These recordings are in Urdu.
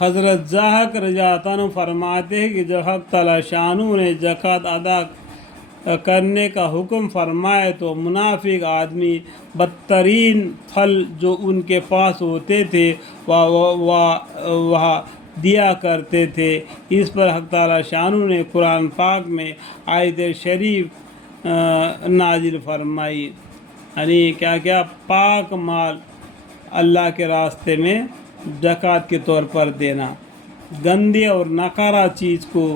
حضرت ضحاک رضی اللہ عنہ فرماتے ہیں کہ جب حق تعالی شانو نے زکوٰۃ ادا کرنے کا حکم فرمائے تو منافق آدمی بدترین پھل جو ان کے پاس ہوتے تھے وہ دیا کرتے تھے۔ اس پر حق تعالی شانو نے قرآن پاک میں آیت شریف نازل فرمائی، یعنی کیا پاک مال اللہ کے راستے میں زکوٰۃ کے طور پر دینا، گندے اور ناکارہ چیز کو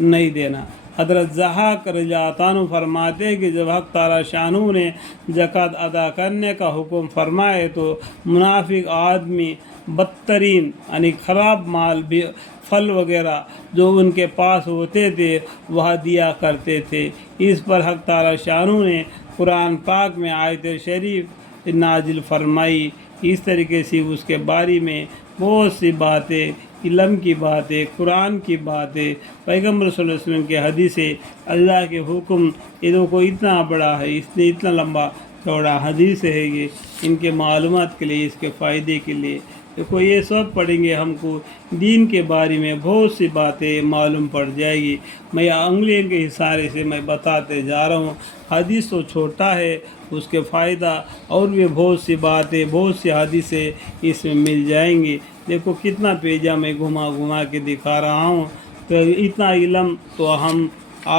نہیں دینا۔ حضرت ضحاک رضی اللہ عنہ فرماتے ہیں کہ جب حق تعالی شانو نے زکوٰۃ ادا کرنے کا حکم فرمائے تو منافق آدمی بدترین یعنی خراب مال بھی پھل وغیرہ جو ان کے پاس ہوتے تھے وہ دیا کرتے تھے۔ اس پر حق تعالی شانو نے قرآن پاک میں آیت شریف نازل فرمائی۔ اس طریقے سے اس کے بارے میں بہت سی باتیں، علم کی باتیں، قرآن کی باتیں، پیغمبر صلی اللہ علیہ وسلم کے حدیث، اللہ کے حکم، یہ کو اتنا بڑا ہے، اس نے اتنا لمبا چوڑا حدیث ہے یہ ان کے معلومات کے لیے، اس کے فائدے کے لیے۔ دیکھو یہ سب پڑھیں گے ہم کو دین کے بارے میں بہت سی باتیں معلوم پڑ جائے گی۔ میں انگلیوں کے اشارے سے میں بتاتے جا رہا ہوں، حدیث تو چھوٹا ہے، اس کے فائدہ اور بھی بہت سی باتیں، بہت سی حدیثیں اس میں مل جائیں گی۔ دیکھو کتنا پیجا میں گھما کے دکھا رہا ہوں، تو اتنا علم تو ہم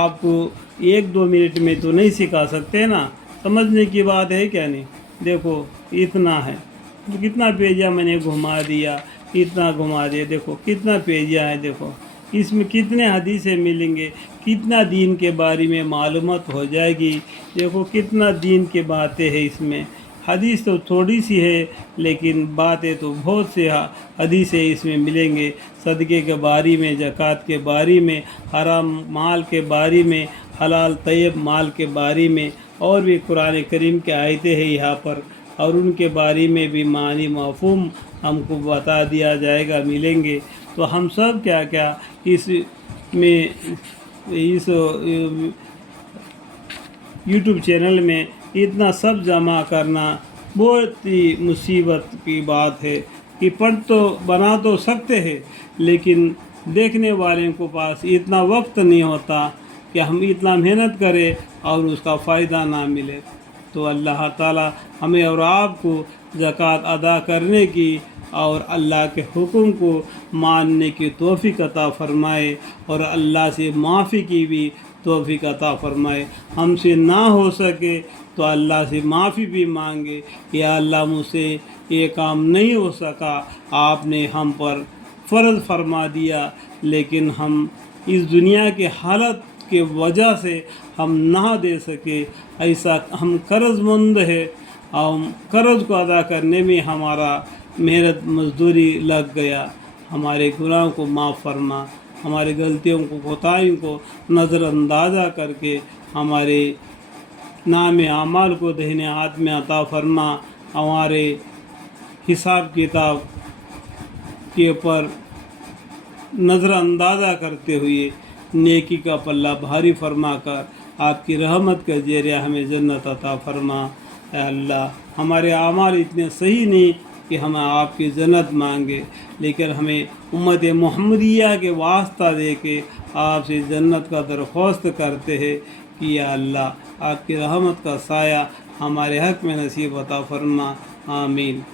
آپ کو 1-2 منٹ میں تو نہیں سکھا سکتے نا، سمجھنے کی بات ہے کیا نہیں۔ دیکھو اتنا ہے، کتنا پیجا میں نے گھما دیا، اتنا گھما دیا، دیکھو کتنا پیجا ہے، دیکھو اس میں کتنے حدیثیں ملیں گے، کتنا دین کے بارے میں معلومات ہو جائے گی۔ دیکھو کتنا دین کی باتیں ہیں اس میں، حدیث تو تھوڑی سی ہے لیکن باتیں تو بہت سے حدیثیں اس میں ملیں گے، صدقے کے بارے میں، زکوٰۃ کے بارے میں، حرام مال کے بارے میں، حلال طیب مال کے بارے میں، اور بھی قرآن کریم کے آیتیں ہیں یہاں پر، اور ان کے بارے میں بھی معنی مفہوم ہم کو بتا دیا جائے گا، ملیں گے۔ تو ہم سب کیا اس میں اس یوٹیوب چینل میں اتنا سب جمع کرنا بہت ہی مصیبت کی بات ہے کہ پڑھ تو بنا تو سکتے ہیں لیکن دیکھنے والے کو پاس اتنا وقت نہیں ہوتا کہ ہم اتنا محنت کریں اور اس کا فائدہ نہ ملے۔ تو اللہ تعالی ہمیں اور آپ کو زکوٰۃ ادا کرنے کی اور اللہ کے حکم کو ماننے کی توفیق عطا فرمائے، اور اللہ سے معافی کی بھی توفیق عطا فرمائے۔ ہم سے نہ ہو سکے تو اللہ سے معافی بھی مانگے، یا اللہ مجھ سے یہ کام نہیں ہو سکا، آپ نے ہم پر فرض فرما دیا لیکن ہم اس دنیا کے حالت کی وجہ سے ہم نہ دے سکے، ایسا ہم قرض مند ہے، اور قرض کو ادا کرنے میں ہمارا محنت مزدوری لگ گیا۔ ہمارے گناہوں کو معاف فرما، ہماری غلطیوں کو، کوتاہیوں کو نظر اندازہ کر کے ہمارے نام اعمال کو دہنے ہاتھ میں عطا فرما، ہمارے حساب کتاب کے اوپر نظر اندازہ کرتے ہوئے نیکی کا پلہ بھاری فرما کر آپ کی رحمت کا ذریعہ ہمیں جنت عطا فرما۔ اے اللہ ہمارے اعمال اتنے صحیح نہیں کہ ہم آپ کی جنت مانگے، لیکن ہمیں امت محمدیہ کے واسطہ دے کے آپ سے جنت کا درخواست کرتے ہیں کہ یا اللہ آپ کی رحمت کا سایہ ہمارے حق میں نصیب عطا فرما، آمین۔